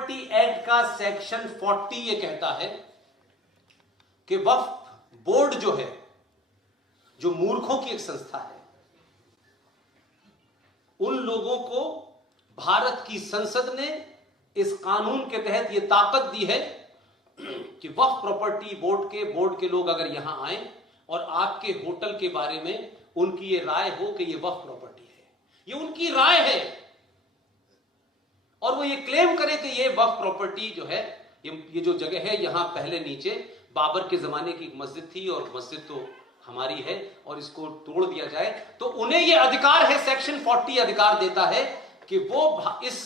Property act का section 40 ये कहता है कि वक्फ बोर्ड जो है, जो मूर्खों की एक संस्था है, उन लोगों को भारत की संसद ने इस कानून के तहत यह ताकत दी है कि वक्फ प्रॉपर्टी बोर्ड के लोग अगर यहां आए और आपके होटल के बारे में उनकी ये राय हो कि ये वक्फ प्रॉपर्टी है, ये उनकी राय है, और वो ये क्लेम करे कि ये वक्फ प्रॉपर्टी जो है, ये जो जगह है, यहां पहले नीचे बाबर के जमाने की एक मस्जिद थी और मस्जिद तो हमारी है और इसको तोड़ दिया जाए, तो उन्हें यह अधिकार है, सेक्शन 40 अधिकार देता है कि वो इस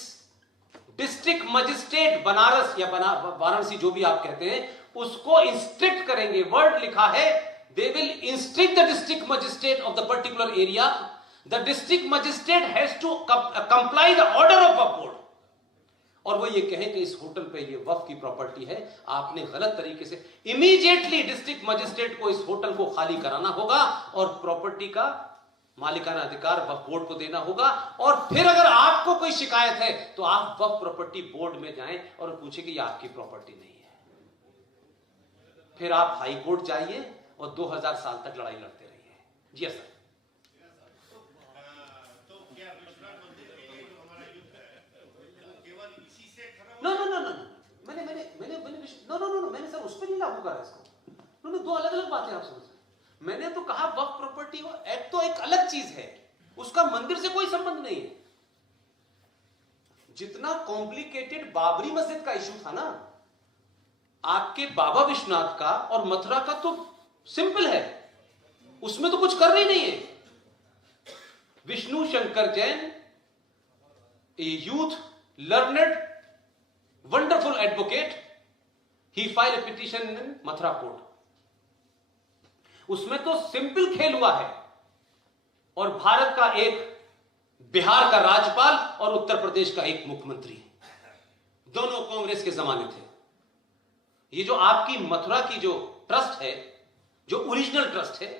डिस्ट्रिक्ट मजिस्ट्रेट बनारस या वाराणसी जो भी आप कहते हैं उसको इंस्ट्रिक्ट करेंगे। वर्ड लिखा है, they will instruct the district magistrate of the particular area, the district magistrate has to comply the order of Waqf board. और वो ये कहें कि इस होटल पे ये वक्फ की प्रॉपर्टी है, आपने गलत तरीके से, इमीडिएटली डिस्ट्रिक्ट मजिस्ट्रेट को इस होटल को खाली कराना होगा और प्रॉपर्टी का मालिकाना अधिकार वक्फ बोर्ड को देना होगा। और फिर अगर आपको कोई शिकायत है तो आप वक्फ प्रॉपर्टी बोर्ड में जाएं और पूछें कि ये आपकी प्रॉपर्टी नहीं है। फिर आप हाई कोर्ट जाइए और 2000 साल तक लड़ाई लड़ते रहिए। जी सर। मैंने सर उस पर नहीं लागू करा इसको। दो अलग अलग बातें आप समझ। मैंने तो कहा वक्फ प्रॉपर्टी एक्ट तो एक अलग चीज है, उसका मंदिर से कोई संबंध नहीं है। जितना कॉम्प्लिकेटेड बाबरी मस्जिद का इशू था ना, आपके बाबा विश्वनाथ का और मथुरा का तो सिंपल है, उसमें तो कुछ करना ही नहीं है। विष्णु शंकर जैन, ए यूथ लर्नड वंडरफुल एडवोकेट, ही फाइल ए पिटीशन इन मथुरा कोर्ट। उसमें तो सिंपल खेल हुआ है। और भारत का एक बिहार का राज्यपाल और उत्तर प्रदेश का एक मुख्यमंत्री, दोनों कांग्रेस के जमाने थे। ये जो आपकी मथुरा की जो ट्रस्ट है, जो ओरिजिनल ट्रस्ट है,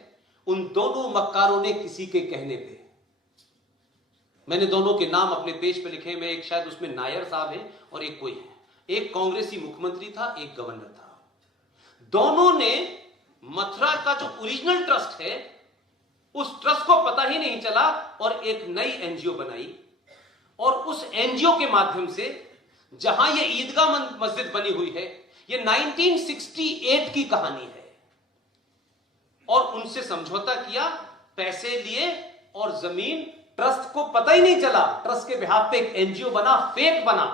उन दोनों मक्कारों ने किसी के कहने पे, मैंने दोनों के नाम अपने पेज पे लिखे, मैं एक शायद उसमें नायर साहब हैं और एक कोई है, एक कांग्रेसी मुख्यमंत्री था, एक गवर्नर था। दोनों ने मथुरा का जो ओरिजिनल ट्रस्ट है, उस ट्रस्ट को पता ही नहीं चला और एक नई एनजीओ बनाई, और उस एनजीओ के माध्यम से जहां ये ईदगाह मस्जिद बनी हुई है, ये 1968 की कहानी है, और उनसे समझौता किया, पैसे लिए और जमीन, ट्रस्ट को पता ही नहीं चला, ट्रस्ट के बिहाफ पे एक एनजीओ बना, फेक बना,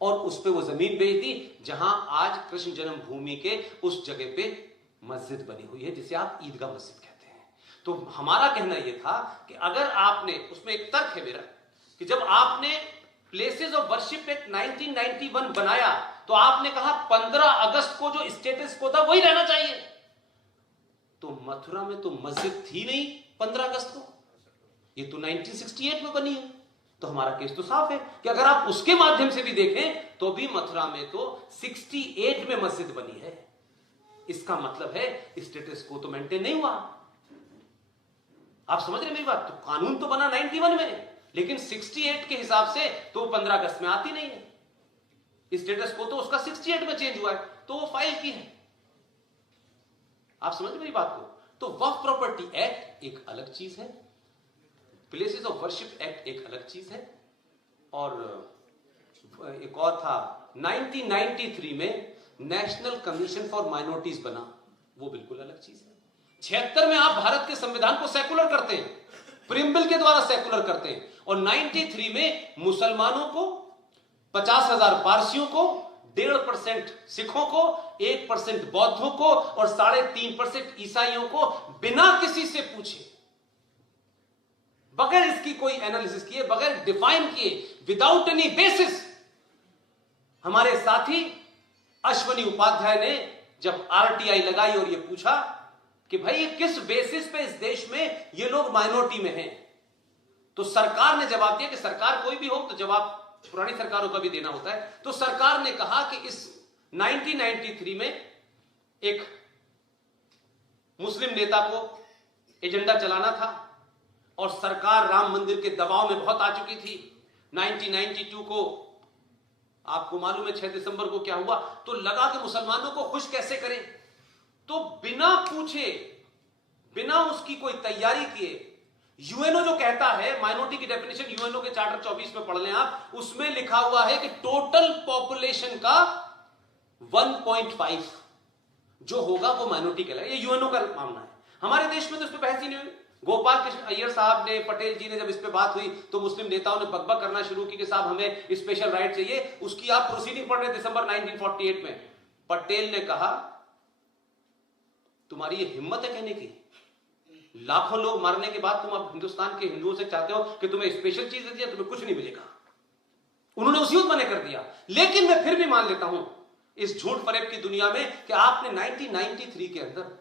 और उस पे वो जमीन बेच दी जहां आज कृष्ण जन्मभूमि के उस जगह पे मस्जिद बनी हुई है, जिसे आप ईदगाह मस्जिद कहते हैं। तो हमारा कहना यह था कि अगर आपने, उसमें एक तर्क है मेरा, कि जब आपने प्लेसेस ऑफ वर्शिप एक्ट 1991 बनाया तो आपने कहा 15 अगस्त को जो स्टेटस को था वही रहना चाहिए। तो मथुरा में तो मस्जिद थी नहीं 15 अगस्त को, ये तो 1968 में बनी है। तो हमारा केस तो साफ है कि अगर आप उसके माध्यम से भी देखें तो भी मथुरा में तो 68 में मस्जिद बनी है। इसका मतलब है स्टेटस को तो मेंटेन नहीं हुआ। आप समझ रहे मेरी बात? तो कानून तो बना 91 में, लेकिन 68 के हिसाब से तो 15 अगस्त में आती नहीं है। स्टेटस को तो उसका 68 में चेंज हुआ है, तो वो फाइल की है। आप समझ मेरी बात को? तो वक्फ प्रॉपर्टी एक्ट एक अलग चीज है, प्लेसेस ऑफ वर्शिप एक्ट एक अलग चीज है, और एक और था 1993 में नेशनल कमीशन फॉर माइनॉरिटीज बना, वो बिल्कुल अलग चीज है। 76 में आप भारत के संविधान को सेकुलर करते हैं, प्रियम्बल के द्वारा सेकुलर करते हैं, और 93 में मुसलमानों को 50,000 पारसियों को, 1.5% सिखों को, 1% बौद्धों को और 3.5% ईसाइयों को बिना किसी से पूछे, बगैर इसकी कोई एनालिसिस किए, बगैर डिफाइन किए, विदाउट एनी बेसिस, हमारे साथी अश्वनी उपाध्याय ने जब आरटीआई लगाई और यह पूछा कि भाई किस बेसिस पे इस देश में ये लोग माइनॉरिटी में हैं, तो सरकार ने जवाब दिया कि सरकार कोई भी हो तो जवाब पुरानी सरकारों का भी देना होता है। तो सरकार ने कहा कि इस 1993 में एक मुस्लिम नेता को एजेंडा चलाना था और सरकार राम मंदिर के दबाव में बहुत आ चुकी थी। 1992 को आपको मालूम है 6 दिसंबर को क्या हुआ, तो लगा कि मुसलमानों को खुश कैसे करें, तो बिना पूछे, बिना उसकी कोई तैयारी किए, यूएनओ जो कहता है, माइनॉरिटी की डेफिनेशन यूएनओ के चार्टर 24 में पढ़ लें आप, उसमें लिखा हुआ है कि टोटल पॉपुलेशन का 1.5 जो होगा वो माइनॉरिटी कहलाएगा। ये यूएनओ का मामला है। हमारे देश में तो इस पर बहस ही नहीं हुई। गोपाल कृष्ण अय्यर साहब ने, पटेल जी ने, जब इस पे बात हुई तो मुस्लिम नेताओं ने बकबक करना शुरू की कि साहब हमें स्पेशल राइट चाहिए। उसकी आप प्रोसीडिंग पढ़ रहे दिसंबर 1948 में। पटेल ने कहा तुम्हारी ये हिम्मत है कहने की, लाखों लोग मारने के बाद तुम अब हिंदुस्तान के हिंदुओं से चाहते हो कि तुम्हें स्पेशल चीज दे दिया, तुम्हें कुछ नहीं मिलेगा। उन्होंने उसी वक्त मना कर दिया। लेकिन मैं फिर भी मान लेता हूं इस झूठ फरेब की दुनिया में कि आपने 1993 के अंदर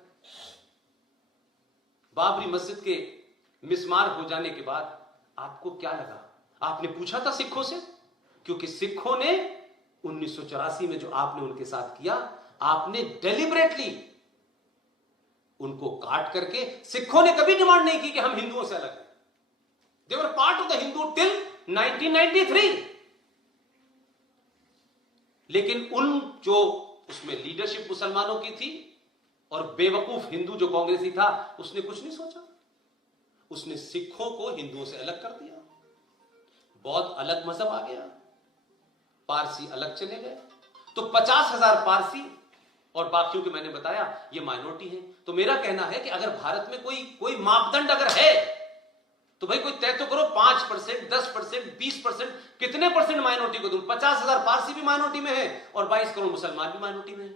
बाबरी मस्जिद के मिसमार हो जाने के बाद आपको क्या लगा? आपने पूछा था सिखों से? क्योंकि सिखों ने 1984 में जो आपने उनके साथ किया, आपने डेलिबरेटली उनको काट करके, सिखों ने कभी डिमांड नहीं की कि हम हिंदुओं से अलग हैं। They were part of the Hindu till 1993। लेकिन उन जो उसमें लीडरशिप मुसलमानों की थी और बेवकूफ हिंदू जो कांग्रेसी था, उसने कुछ नहीं सोचा। उसने सिखों को हिंदुओं से अलग कर दिया। बौद्ध अलग मजहब आ गया, पारसी अलग चले गए। तो 50,000 पारसी और बाकियों के मैंने बताया ये माइनॉरिटी है। तो मेरा कहना है कि अगर भारत में कोई मापदंड अगर है तो भाई कोई तय तो करो, 5%, 10%, 20%, कितने परसेंट माइनॉरिटी को दूं? 50,000 पारसी भी माइनॉरिटी में है और 22 करोड़ मुसलमान भी माइनॉरिटी में है।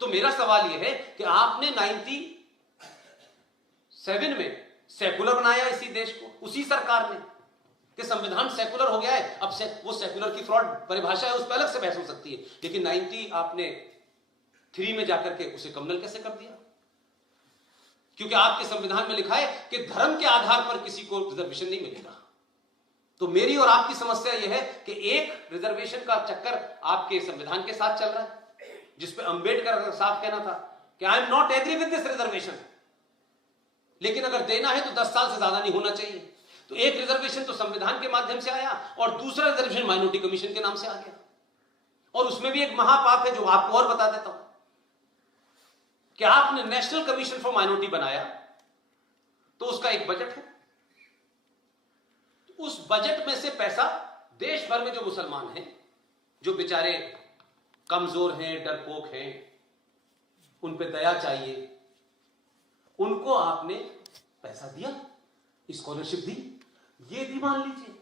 तो मेरा सवाल यह है कि आपने 97 में सेकुलर बनाया इसी देश को, उसी सरकार ने, कि संविधान सेकुलर हो गया है। अब वो सेकुलर की फ्रॉड परिभाषा है, उस पर अलग से बहस हो सकती है। लेकिन 90 आपने 3 में जाकर के उसे कम्युनल कैसे कर दिया? क्योंकि आपके संविधान में लिखा है कि धर्म के आधार पर किसी को रिजर्वेशन नहीं मिलेगा। तो मेरी और आपकी समस्या यह है कि एक रिजर्वेशन का चक्कर आपके संविधान के साथ चल रहा है, जिसपे अंबेडकर का साफ कहना था कि I am not agree with this reservation, लेकिन अगर देना है तो 10 साल से ज्यादा नहीं होना चाहिए। तो एक रिजर्वेशन तो संविधान के माध्यम से आया और दूसरा रिजर्वेशन माइनॉरिटी कमीशन के नाम से आ गया। और उसमें भी एक महापाप है जो आपको और बता देता हूं कि आपने नेशनल कमीशन फॉर माइनॉरिटी बनाया, तो उसका एक बजट है। उस बजट में से पैसा देश भर में जो मुसलमान हैं, जो बेचारे कमजोर हैं, डरपोक हैं, उन पे दया चाहिए, उनको आपने पैसा दिया, स्कॉलरशिप दी। ये भी मान लीजिए।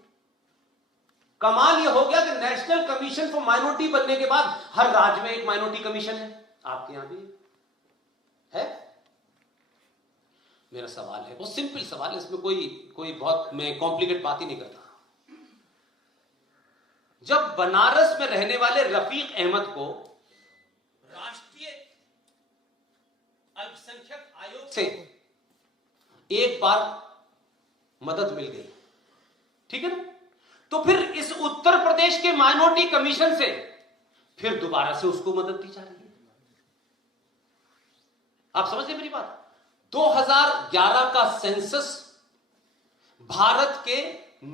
कमाल ये हो गया कि नेशनल कमीशन फॉर माइनॉरिटी बनने के बाद हर राज्य में एक माइनॉरिटी कमीशन है। आपके यहां भी है। मेरा सवाल है, बहुत सिंपल सवाल है, इसमें कोई बहुत मैं कॉम्प्लिकेट बात ही नहीं करता। जब बनारस में रहने वाले रफीक अहमद को राष्ट्रीय अल्पसंख्यक आयोग से एक बार मदद मिल गई, ठीक है ना, तो फिर इस उत्तर प्रदेश के माइनॉरिटी कमीशन से फिर दोबारा से उसको मदद दी जा रही है। आप समझ रहे मेरी बात? 2011 का सेंसस भारत के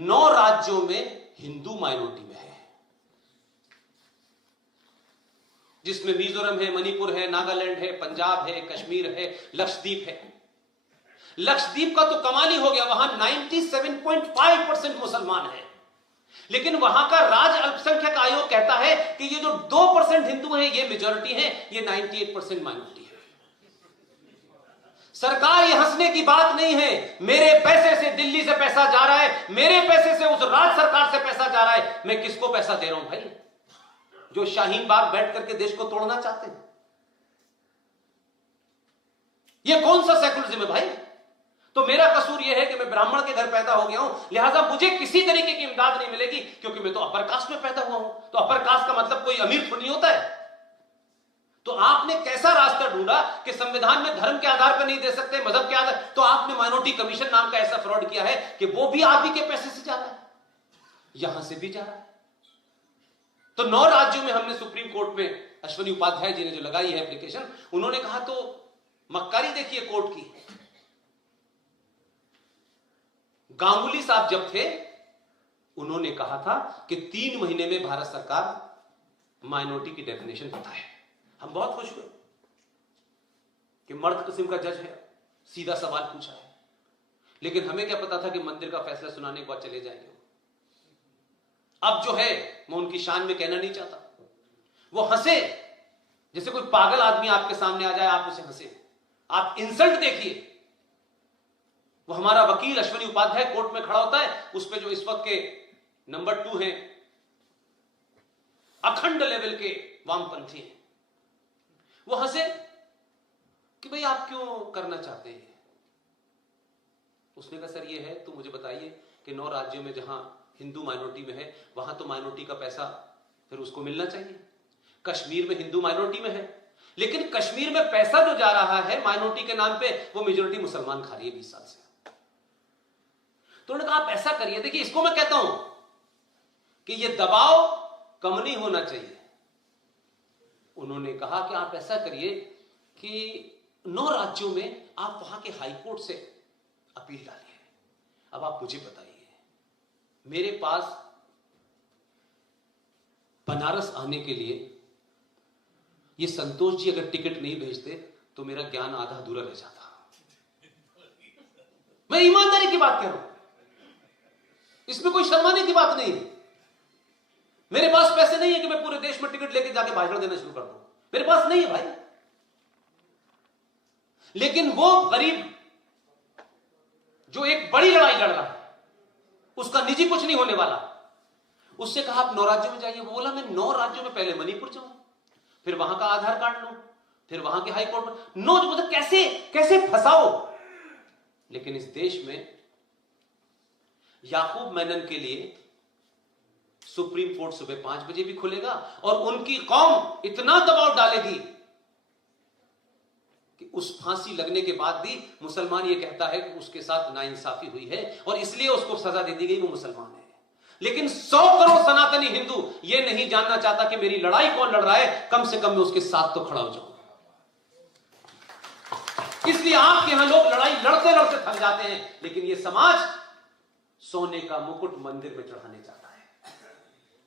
9 राज्यों में हिंदू माइनॉरिटी में है, जिसमें मिजोरम है, मणिपुर है, नागालैंड है, पंजाब है, कश्मीर है, लक्षद्वीप है। लक्षद्वीप का तो कमाल ही हो गया, वहां 97.5% मुसलमान है। लेकिन वहां का राज्य अल्पसंख्यक आयोग कहता है कि ये जो 2% हिंदू हैं ये मेजॉरिटी है, ये 98% माइनॉरिटी है। सरकार ये हंसने की बात नहीं है। मेरे पैसे से दिल्ली से पैसा जा रहा है, मेरे पैसे से उस राज्य सरकार से पैसा जा रहा है। मैं किसको पैसा दे रहा हूं भाई? जो शाहीन बाग बैठ करके देश को तोड़ना चाहते हैं। ये कौन सा सेकुलरिज्म है भाई? तो मेरा कसूर यह है कि मैं ब्राह्मण के घर पैदा हो गया हूं, लिहाजा मुझे किसी तरीके की इमदाद नहीं मिलेगी, क्योंकि मैं तो अपर कास्ट में पैदा हुआ हूं। तो अपर कास्ट का मतलब कोई अमीर थोड़ी होता है। तो आपने कैसा रास्ता ढूंढा कि संविधान में धर्म के आधार पर नहीं दे सकते, मजहब के आधार, तो आपने माइनॉरिटी कमीशन नाम का ऐसा फ्रॉड किया है कि वो भी आप ही के पैसे से जा रहा है, यहां से भी जा रहा है। तो 9 राज्यों में हमने सुप्रीम कोर्ट में अश्वनी उपाध्याय जी ने जो लगाई है एप्लीकेशन, उन्होंने कहा तो मक्कारी देखिए कोर्ट की। गांगुली साहब जब थे उन्होंने कहा था कि 3 महीने में भारत सरकार माइनॉरिटी की डेफिनेशन बताए। हम बहुत खुश हुए कि मर्द किस्म का जज है, सीधा सवाल पूछा है। लेकिन हमें क्या पता था कि मंदिर का फैसला सुनाने के बाद चले जाएंगे। अब जो है मैं उनकी शान में कहना नहीं चाहता, वो हंसे जैसे कोई पागल आदमी आपके सामने आ जाए, आप उसे हंसे, आप इंसल्ट देखिए। वो हमारा वकील अश्विनी उपाध्याय कोर्ट में खड़ा होता है, उस पे जो इस वक्त के नंबर 2 हैं, अखंड लेवल के वामपंथी हैं, वो हंसे कि भाई आप क्यों करना चाहते हैं। उसने कहा सर ये है तो मुझे बताइए कि 9 राज्यों में जहां हिंदू माइनॉरिटी में है वहां तो माइनॉरिटी का पैसा फिर उसको मिलना चाहिए। कश्मीर में हिंदू माइनॉरिटी में है, लेकिन कश्मीर में पैसा जो जा रहा है माइनॉरिटी के नाम पे, वो मेजोरिटी मुसलमान खा रही है 20 साल से। तो उन्होंने कहा आप ऐसा करिए, देखिए इसको मैं कहता हूं कि ये दबाव कम नहीं होना चाहिए। उन्होंने कहा कि आप ऐसा करिए कि 9 राज्यों में आप वहां के हाईकोर्ट से अपील डालिए। अब आप मुझे बताइए, मेरे पास बनारस आने के लिए ये संतोष जी अगर टिकट नहीं भेजते तो मेरा ज्ञान आधा अधूरा रह जाता। मैं ईमानदारी की बात कह रहा हूं, इसमें कोई शर्माने की बात नहीं है। मेरे पास पैसे नहीं है कि मैं पूरे देश में टिकट लेके जाके भाषण देना शुरू कर दूं, मेरे पास नहीं है भाई। लेकिन वो गरीब जो एक बड़ी लड़ाई लड़ रहा है, उसका निजी कुछ नहीं होने वाला, उससे कहा आप 9 राज्यों में जाइए। वो बोला मैं 9 राज्यों में पहले मणिपुर जाऊं, फिर वहां का आधार कार्ड लूं, फिर वहां के हाई कोर्ट में 9 मतलब कैसे कैसे फंसाओ। लेकिन इस देश में याकूब मेनन के लिए सुप्रीम कोर्ट सुबह 5 बजे भी खुलेगा और उनकी कौम इतना दबाव डालेगी कि उस फांसी लगने के बाद भी मुसलमान ये कहता है कि उसके साथ नाइंसाफी हुई है और इसलिए उसको सजा दे दी गई, वो मुसलमान है। लेकिन 100 करोड़ सनातनी हिंदू ये नहीं जानना चाहता कि मेरी लड़ाई कौन लड़ रहा है, कम से कम मैं उसके साथ तो खड़ा हो जाऊं। इसलिए आपके यहां लोग लड़ाई लड़ते लड़ते थक जाते हैं, लेकिन ये समाज सोने का मुकुट मंदिर में चढ़ाने जाता है।